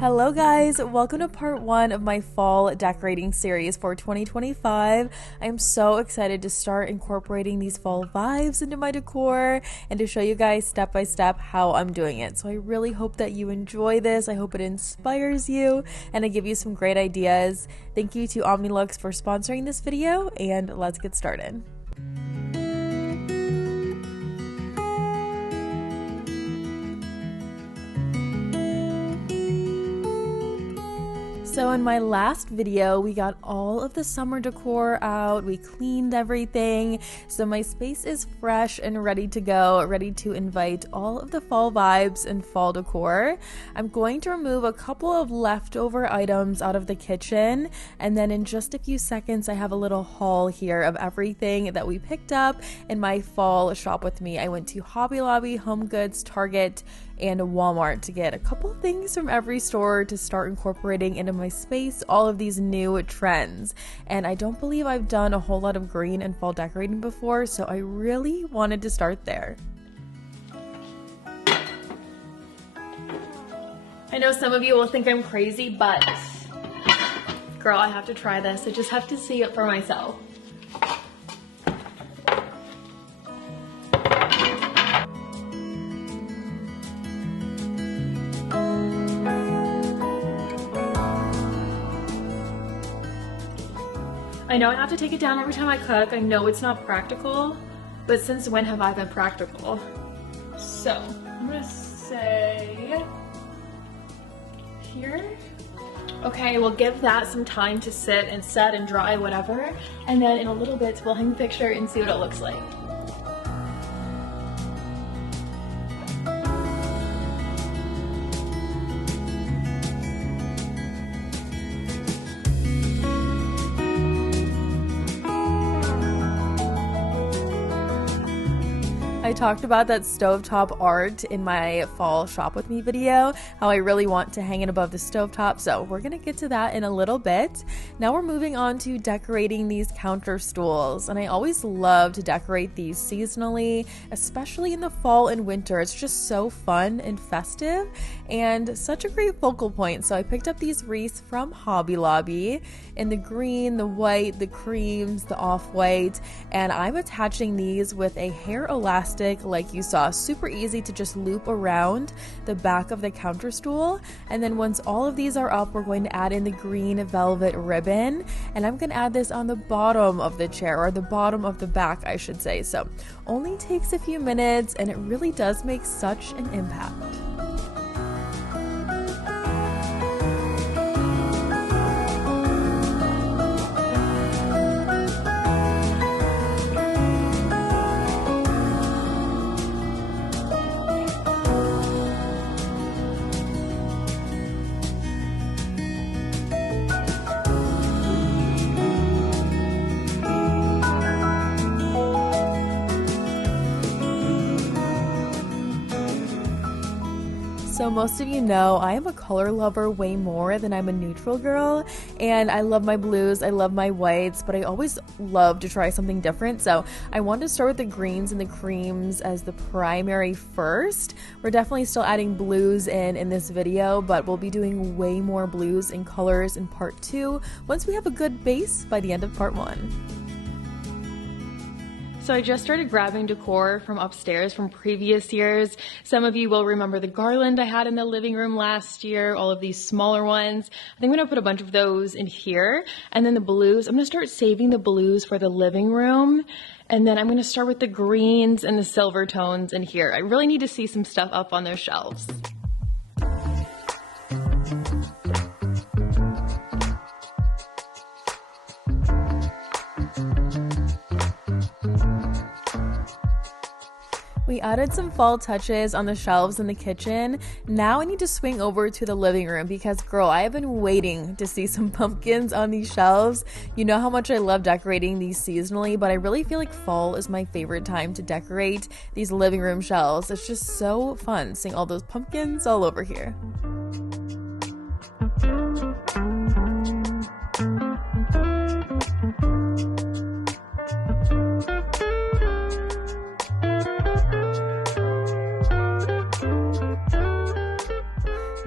Hello guys, welcome to part 1 of my fall decorating series for 2025. I am so excited to start incorporating these fall vibes into my decor and to show you guys step by step how I'm doing it. So I really hope that you enjoy this. I hope it inspires you and I give you some great ideas. Thank you to Omnilux for sponsoring this video, and let's get started. So in my last video, we got all of the summer decor out, we cleaned everything, so my space is fresh and ready to go, ready to invite all of the fall vibes and fall decor. I'm going to remove a couple of leftover items out of the kitchen, and then in just a few seconds, I have a little haul here of everything that we picked up in my fall shop with me. I went to Hobby Lobby, Home Goods, Target, and Walmart to get a couple things from every store to start incorporating into my space all of these new trends. And I don't believe I've done a whole lot of green and fall decorating before, so I really wanted to start there. I know some of you will think I'm crazy, but girl, I have to try this. I just have to see it for myself. I know I have to take it down every time I cook. I know it's not practical, but since when have I been practical? So I'm gonna say here. Okay, we'll give that some time to sit and set and dry, whatever. And then in a little bit, we'll hang the picture and see what it looks like. I talked about that stovetop art in my fall shop with me video, how I really want to hang it above the stovetop, so we're gonna get to that in a little bit. Now we're moving on to decorating these counter stools, and I always love to decorate these seasonally, especially in the fall and winter. It's just so fun and festive and such a great focal point. So I picked up these wreaths from Hobby Lobby in the green, the white, the creams, the off-white, and I'm attaching these with a hair elastic like you saw. Super easy to just loop around the back of the counter stool. And then once all of these are up, we're going to add in the green velvet ribbon, and I'm going to add this on the bottom of the chair, or the bottom of the back I should say. So only takes a few minutes and it really does make such an impact. So most of you know I am a color lover way more than I'm a neutral girl, and I love my blues, I love my whites, but I always love to try something different. So I wanted to start with the greens and the creams as the primary first. We're definitely still adding blues in this video, but we'll be doing way more blues and colors in part 2 once we have a good base by the end of part 1. So I just started grabbing decor from upstairs from previous years. Some of you will remember the garland I had in the living room last year, all of these smaller ones. I think I'm gonna put a bunch of those in here. And then the blues, I'm gonna start saving the blues for the living room. And then I'm gonna start with the greens and the silver tones in here. I really need to see some stuff up on those shelves. We added some fall touches on the shelves in the kitchen. Now I need to swing over to the living room because, girl, I have been waiting to see some pumpkins on these shelves. You know how much I love decorating these seasonally, but I really feel like fall is my favorite time to decorate these living room shelves. It's just so fun seeing all those pumpkins all over here.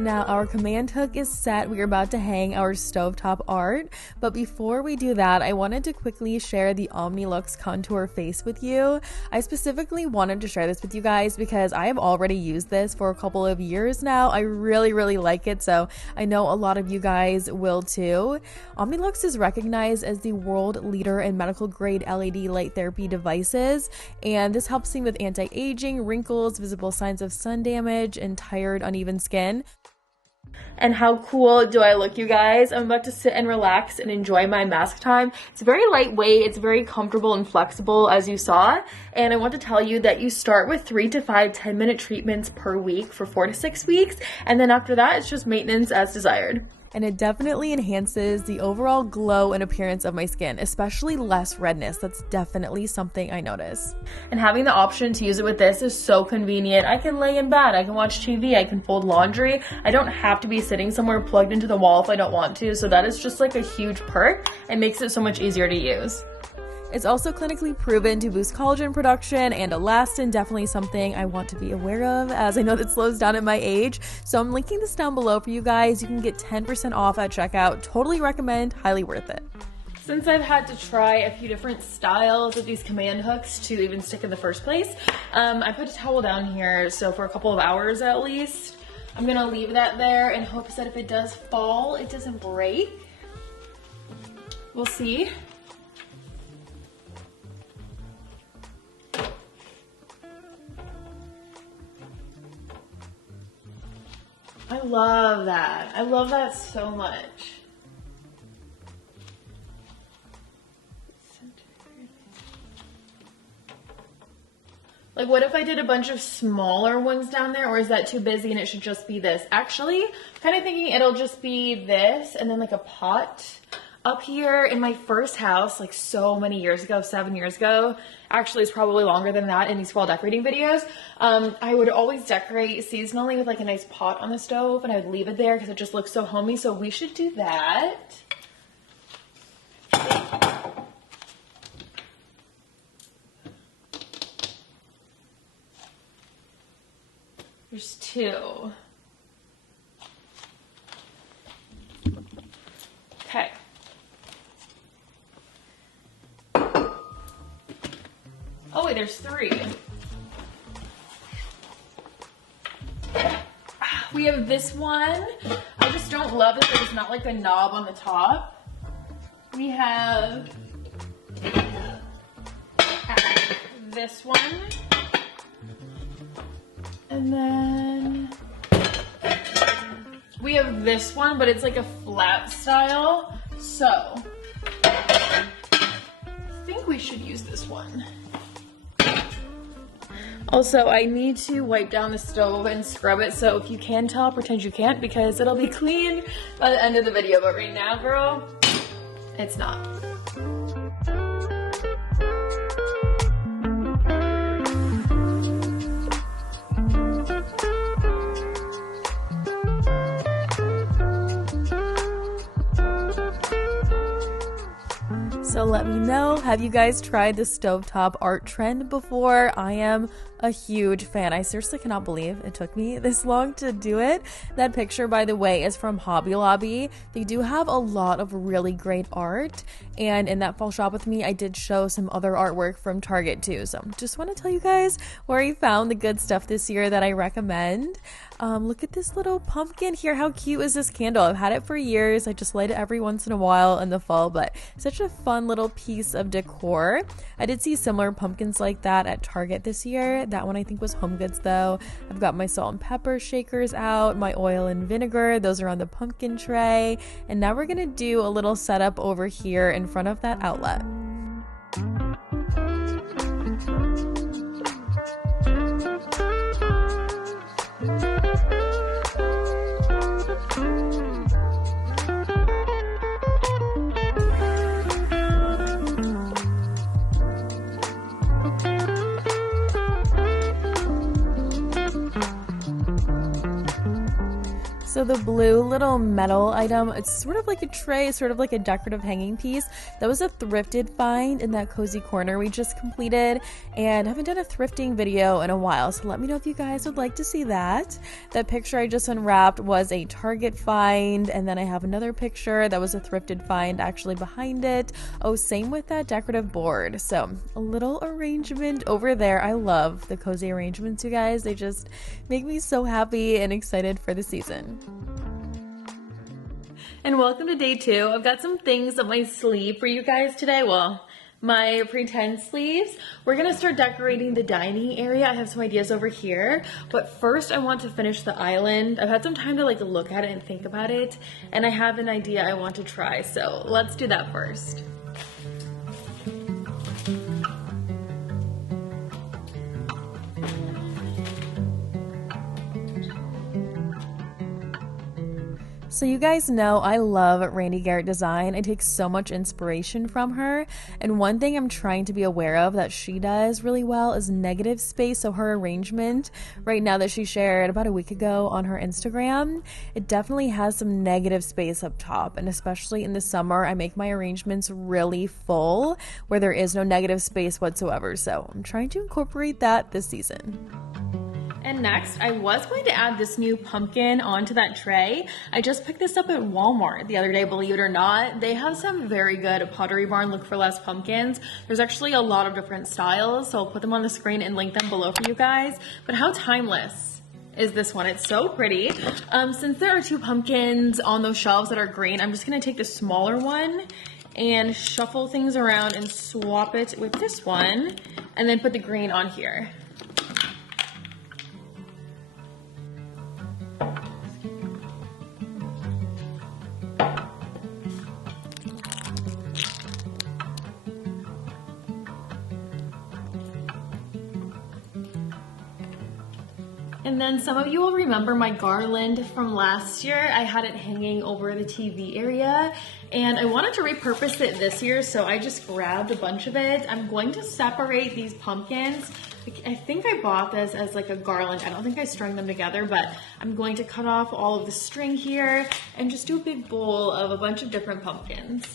Now our command hook is set. We are about to hang our stovetop art, but before we do that, I wanted to quickly share the Omnilux contour face with you. I specifically wanted to share this with you guys because I have already used this for a couple of years now. I really like it, so I know a lot of you guys will too. Omnilux is recognized as the world leader in medical grade LED light therapy devices, and this helps me with anti-aging, wrinkles, visible signs of sun damage, and tired, uneven skin. And how cool do I look, you guys? I'm about to sit and relax and enjoy my mask time. It's very lightweight, it's very comfortable and flexible, as you saw. And I want to tell you that you start with 3 to 5 10-minute treatments per week for 4 to 6 weeks. And then after that, it's just maintenance as desired. And it definitely enhances the overall glow and appearance of my skin, especially less redness. That's definitely something I notice. And having the option to use it with this is so convenient. I can lay in bed, I can watch TV, I can fold laundry. I don't have to be sitting somewhere plugged into the wall if I don't want to, so that is just like a huge perk and makes it so much easier to use. It's also clinically proven to boost collagen production and elastin, definitely something I want to be aware of as I know that slows down at my age. So I'm linking this down below for you guys. You can get 10% off at checkout. Totally recommend, highly worth it. Since I've had to try a few different styles of these command hooks to even stick in the first place, I put a towel down here, so for a couple of hours at least. I'm gonna leave that there in hopes that if it does fall, it doesn't break. We'll see. I love that. I love that so much. Like, what if I did a bunch of smaller ones down there, or is that too busy and it should just be this? Actually, I'm kind of thinking it'll just be this and then like a pot up here. In my first house, like so many years ago, 7 years ago, actually it's probably longer than that in these fall decorating videos, I would always decorate seasonally with like a nice pot on the stove, and I would leave it there because it just looks so homey. So we should do that. There's 2. Okay. Oh wait, there's 3. We have this one. I just don't love it that there's not like a knob on the top. We have this one. And then we have this one, but it's like a flat style. So I think we should use this one. Also, I need to wipe down the stove and scrub it, so if you can tell, pretend you can't, because it'll be clean by the end of the video. But right now, girl, it's not. So let me know, have you guys tried the stovetop art trend before? I am a huge fan. I seriously cannot believe it took me this long to do it. That picture, by the way, is from Hobby Lobby. They do have a lot of really great art, and in that fall shop with me, I did show some other artwork from Target too. So just want to tell you guys where I found the good stuff this year that I recommend. Look at this little pumpkin here. How cute is this candle? I've had it for years. I just light it every once in a while in the fall, but such a fun little piece of decor. I did see similar pumpkins like that at Target this year. That one I think was Home Goods though. I've got my salt and pepper shakers out, my oil and vinegar. Those are on the pumpkin tray. And now we're gonna do a little setup over here in front of that outlet. So the blue little metal item, it's sort of like a tray, sort of like a decorative hanging piece. That was a thrifted find in that cozy corner we just completed, and I haven't done a thrifting video in a while, so let me know if you guys would like to see that. That picture I just unwrapped was a Target find, and then I have another picture that was a thrifted find actually behind it. Oh, same with that decorative board. So a little arrangement over there. I love the cozy arrangements, you guys. They just make me so happy and excited for the season. And welcome to day 2. I've got some things up my sleeve for you guys today. Well, my pretend sleeves. We're gonna start decorating the dining area. I have some ideas over here, but first I want to finish the island. I've had some time to look at it and think about it, and I have an idea I want to try, so let's do that first. So you guys know I love Randy Garrett design. I take so much inspiration from her, and one thing I'm trying to be aware of that she does really well is negative space. So her arrangement right now that she shared about a week ago on her Instagram, it definitely has some negative space up top, and especially in the summer I make my arrangements really full where there is no negative space whatsoever. So I'm trying to incorporate that this season. And next, I was going to add this new pumpkin onto that tray. I just picked this up at Walmart the other day, believe it or not. They have some very good Pottery Barn Look for Less pumpkins. There's actually a lot of different styles, so I'll put them on the screen and link them below for you guys. But how timeless is this one? It's so pretty. Since there are 2 pumpkins on those shelves that are green, I'm just gonna take the smaller one and shuffle things around and swap it with this one, and then put the green on here. And then some of you will remember my garland from last year. I had it hanging over the TV area, and I wanted to repurpose it this year, so I just grabbed a bunch of it. I'm going to separate these pumpkins. I think I bought this as like a garland. I don't think I strung them together, but I'm going to cut off all of the string here and just do a big bowl of a bunch of different pumpkins.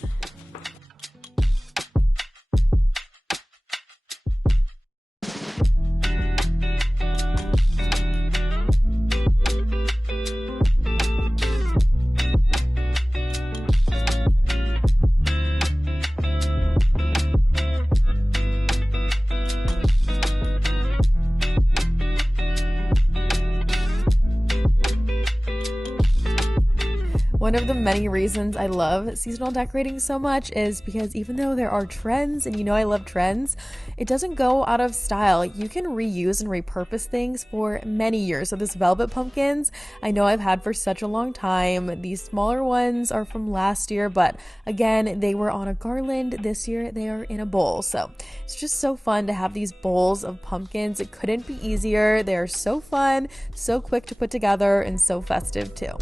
One of the many reasons I love seasonal decorating so much is because even though there are trends, and you know I love trends, it doesn't go out of style. You can reuse and repurpose things for many years. So this velvet pumpkins, I know I've had for such a long time. These smaller ones are from last year, but again, they were on a garland. This year, they are in a bowl. So it's just so fun to have these bowls of pumpkins. It couldn't be easier. They are so fun, so quick to put together, and so festive too.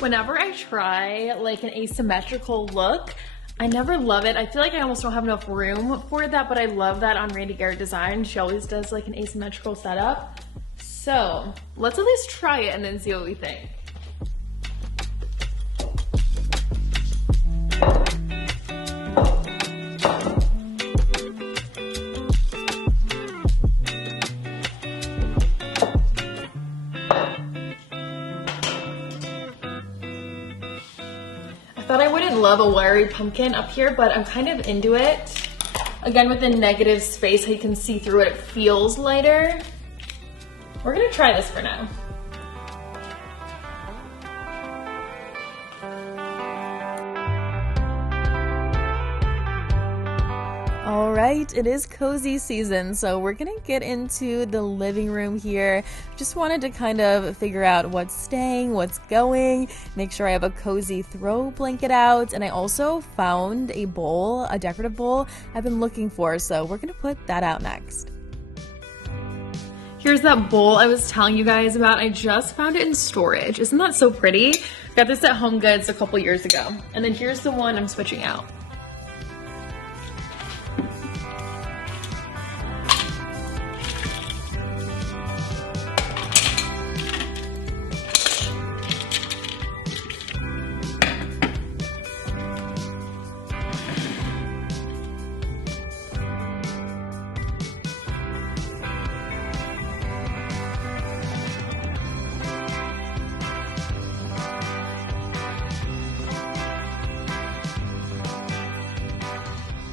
Whenever I try like an asymmetrical look, I never love it. I feel like I almost don't have enough room for that, but I love that on Randy Garrett design. She always does like an asymmetrical setup. So let's at least try it and then see what we think. I thought I wouldn't love a wiry pumpkin up here, but I'm kind of into it. Again, with the negative space, how you can see through it, it feels lighter. We're gonna try this for now. All right, it is cozy season, so we're gonna get into the living room here. Just wanted to kind of figure out what's staying, what's going, make sure I have a cozy throw blanket out, and I also found a bowl, a decorative bowl I've been looking for, so we're gonna put that out next. Here's that bowl I was telling you guys about. I just found it in storage. Isn't that so pretty? Got this at Home Goods a couple years ago. And then here's the one I'm switching out.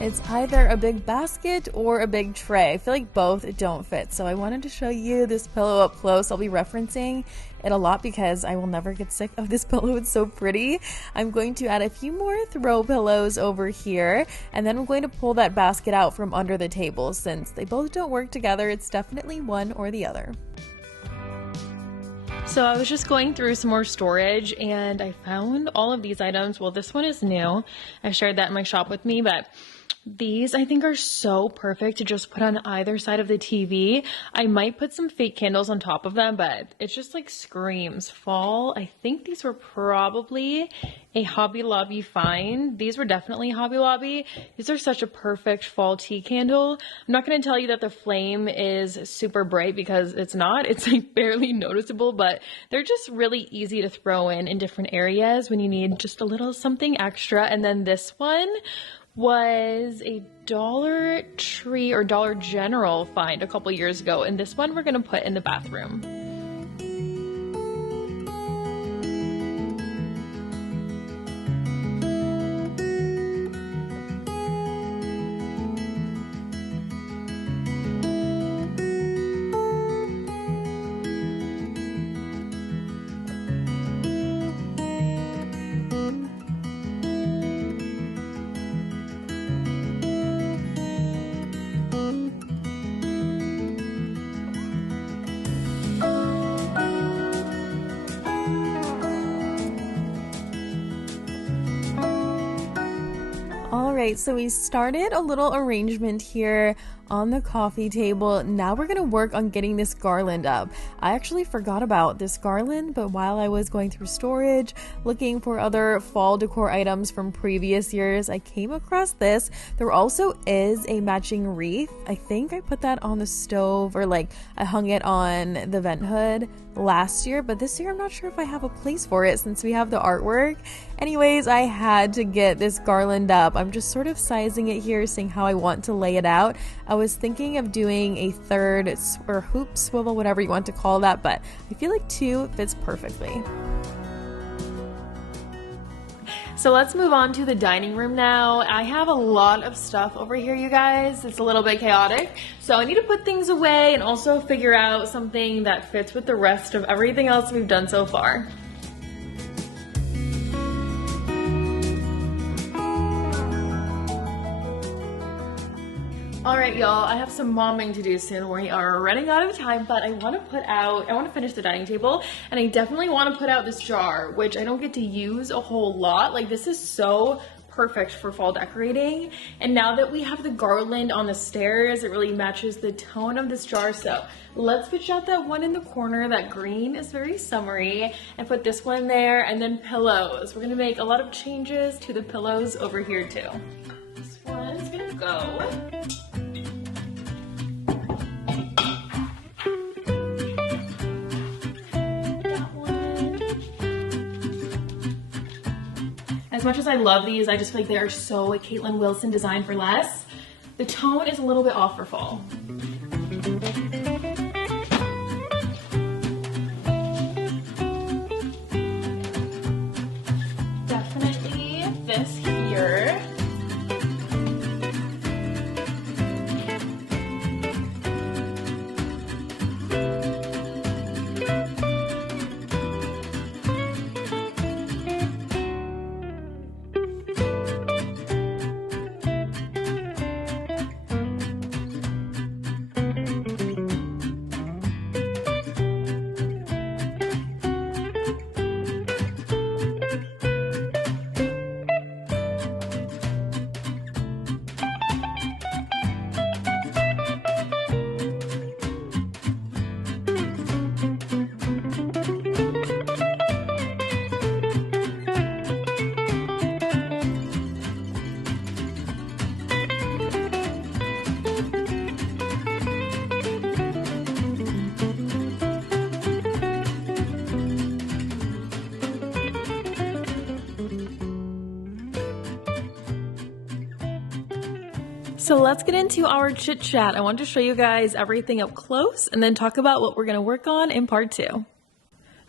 It's either a big basket or a big tray. I feel like both don't fit. So I wanted to show you this pillow up close. I'll be referencing it a lot because I will never get sick of this pillow. It's so pretty. I'm going to add a few more throw pillows over here, and then I'm going to pull that basket out from under the table. Since they both don't work together, it's definitely one or the other. So I was just going through some more storage and I found all of these items. Well, this one is new. I shared that in my shop with me, but these I think are so perfect to just put on either side of the TV. I might put some fake candles on top of them, but it's just like screams fall. I think these were probably a Hobby Lobby find. These were definitely Hobby Lobby. These are such a perfect fall tea candle. I'm not going to tell you that the flame is super bright because it's not. It's like barely noticeable, but they're just really easy to throw in different areas when you need just a little something extra. And then this one was a Dollar Tree or Dollar General find a couple years ago, and this one we're gonna put in the bathroom. Alright, so we started a little arrangement here on the coffee table. Now we're gonna work on getting this garland up. I actually forgot about this garland, but while I was going through storage, looking for other fall decor items from previous years, I came across this. There also is a matching wreath. I think I put that on the stove, or like I hung it on the vent hood last year, but this year I'm not sure if I have a place for it since we have the artwork. Anyways, I had to get this garland up. I'm just sort of sizing it here, seeing how I want to lay it out. I was thinking of doing a third or hoop swivel, whatever you want to call that, but I feel like 2 fits perfectly. So let's move on to the dining room now. I have a lot of stuff over here, you guys. It's a little bit chaotic. So I need to put things away and also figure out something that fits with the rest of everything else we've done so far. Alright y'all, I have some momming to do soon. We are running out of time, but I want to finish the dining table, and I definitely want to put out this jar, which I don't get to use a whole lot. Like, this is so perfect for fall decorating, and now that we have the garland on the stairs, it really matches the tone of this jar. So let's switch out that one in the corner. That green is very summery, and put this one there, and then pillows. We're gonna make a lot of changes to the pillows over here too. This one's gonna go. As much as I love these, I just feel like they are so like Caitlin Wilson Design for Less. The tone is a little bit off for fall. Definitely this here. So let's get into our chit chat. I want to show you guys everything up close and then talk about what we're going to work on in part 2.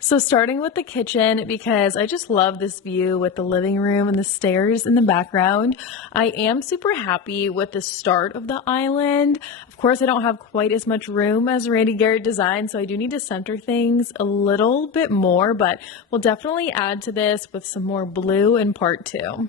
So starting with the kitchen, because I just love this view with the living room and the stairs in the background. I am super happy with the start of the island. Of course, I don't have quite as much room as Randy Garrett designed, so I do need to center things a little bit more, but we'll definitely add to this with some more blue in part 2.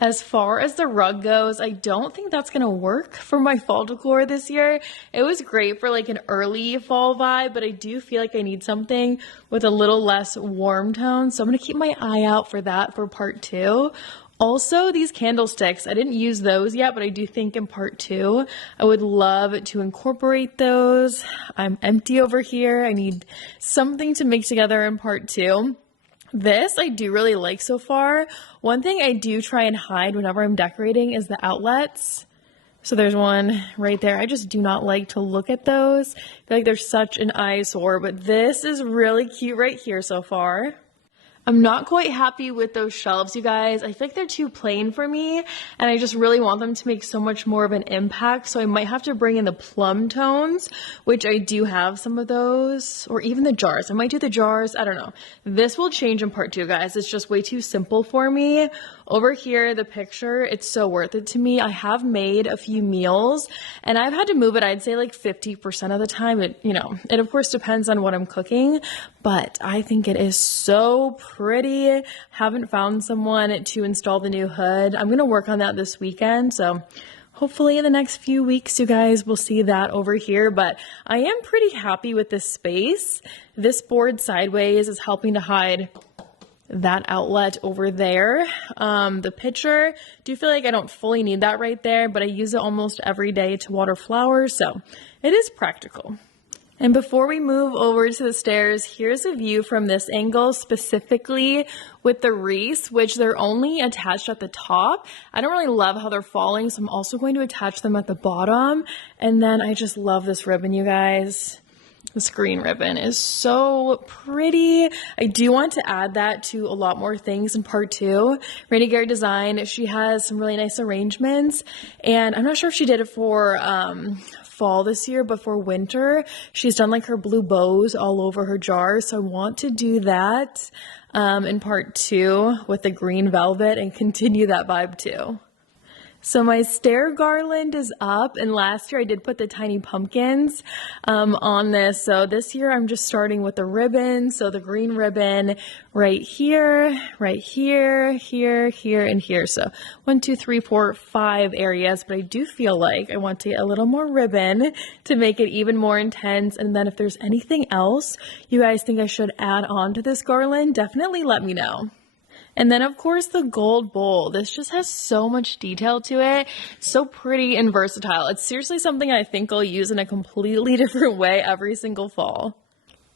As far as the rug goes, I don't think that's going to work for my fall decor this year. It was great for like an early fall vibe, but I do feel like I need something with a little less warm tone. So I'm going to keep my eye out for that for part 2. Also, these candlesticks, I didn't use those yet, but I do think in part 2, I would love to incorporate those. I'm empty over here. I need something to make together in part 2. This I do really like so far. One thing I do try and hide whenever I'm decorating is the outlets. So there's one right there. I just do not like to look at those. I feel like they're such an eyesore, but this is really cute right here so far. I'm not quite happy with those shelves, you guys. I feel like they're too plain for me, and I just really want them to make so much more of an impact, so I might have to bring in the plum tones, which I do have some of those, or even the jars. I might do the jars. I don't know. This will change in part 2, guys. It's just way too simple for me. Over here, the picture, it's so worth it to me. I have made a few meals, and I've had to move it, I'd say like 50% of the time. It of course depends on what I'm cooking, but I think it is so pretty. Haven't found someone to install the new hood. I'm gonna work on that this weekend, so hopefully in the next few weeks you guys will see that over here, but I am pretty happy with this space. This board sideways is helping to hide that outlet over there. The pitcher, do feel like I don't fully need that right there, but I use it almost every day to water flowers, so it is practical. And before we move over to the stairs, here's a view from this angle, specifically with the wreaths, which they're only attached at the top. I don't really love how they're falling, so I'm also going to attach them at the bottom. And then I just love this ribbon, you guys. This green ribbon is so pretty. I do want to add that to a lot more things in part 2. Randy Garrett Design, she has some really nice arrangements, and I'm not sure if she did it for fall this year, but for winter, she's done like her blue bows all over her jars. So I want to do that in part 2 with the green velvet and continue that vibe too. So my stair garland is up, and last year I did put the tiny pumpkins on this. So this year I'm just starting with the ribbon. So the green ribbon right here, here, here, and here. So 1, 2, 3, 4, 5 areas, but I do feel like I want to get a little more ribbon to make it even more intense. And then if there's anything else you guys think I should add on to this garland, definitely let me know. And then, of course, the gold bowl. This just has so much detail to it. It's so pretty and versatile. It's seriously something I think I'll use in a completely different way every single fall.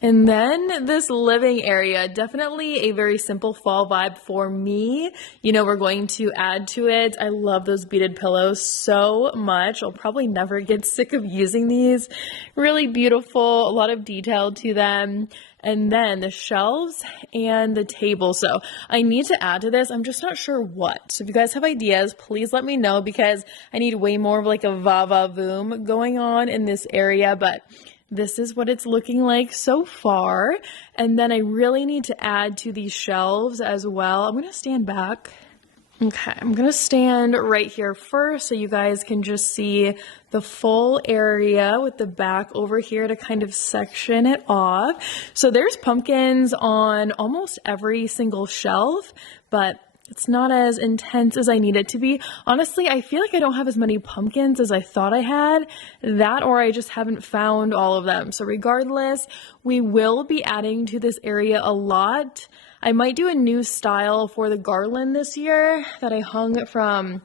And then this living area, definitely a very simple fall vibe for me. You know, we're going to add to it. I love those beaded pillows so much. I'll probably never get sick of using these. Really beautiful, a lot of detail to them. And then the shelves and the table. So I need to add to this. I'm just not sure what. So if you guys have ideas, please let me know, because I need way more of like a va-va-voom going on in this area. But this is what it's looking like so far. And then I really need to add to these shelves as well. I'm going to stand back. Okay, I'm going to stand right here first so you guys can just see the full area with the back over here to kind of section it off. So there's pumpkins on almost every single shelf, but it's not as intense as I need it to be. Honestly, I feel like I don't have as many pumpkins as I thought I had. That, or I just haven't found all of them. So regardless, we will be adding to this area a lot. I might do a new style for the garland this year that I hung from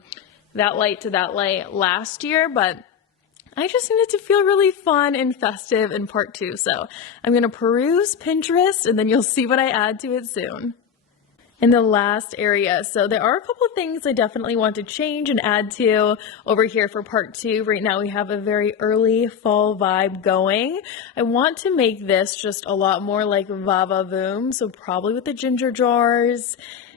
that light to that light last year, but I just need it to feel really fun and festive in part 2. So I'm going to peruse Pinterest, and then you'll see what I add to it soon. In the last area, so there are a couple of things I definitely want to change and add to over here for part 2. Right now we have a very early fall vibe going. I want to make this just a lot more like va-va-voom, so probably with the ginger jars.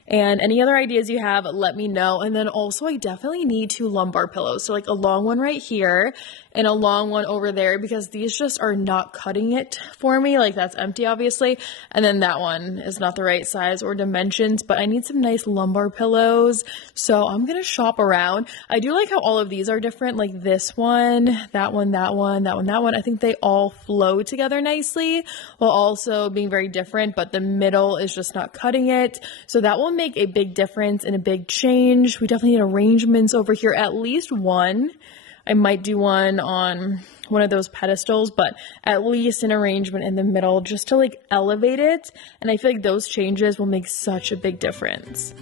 And any other ideas you have, let me know. And then also I definitely need 2 lumbar pillows. So like a long one right here and a long one over there because these just are not cutting it for me. Like that's empty obviously, and then that one is not the right size or dimensions, but I need some nice lumbar pillows, so I'm gonna shop around. I do like how all of these are different, like this one, that one, that one, that one, that one. I think they all flow together nicely while also being very different, but the middle is just not cutting it, so that will make a big difference and a big change. We definitely need arrangements over here, at least one. I might do one on one of those pedestals, but at least an arrangement in the middle just to like elevate it, and I feel like those changes will make such a big difference.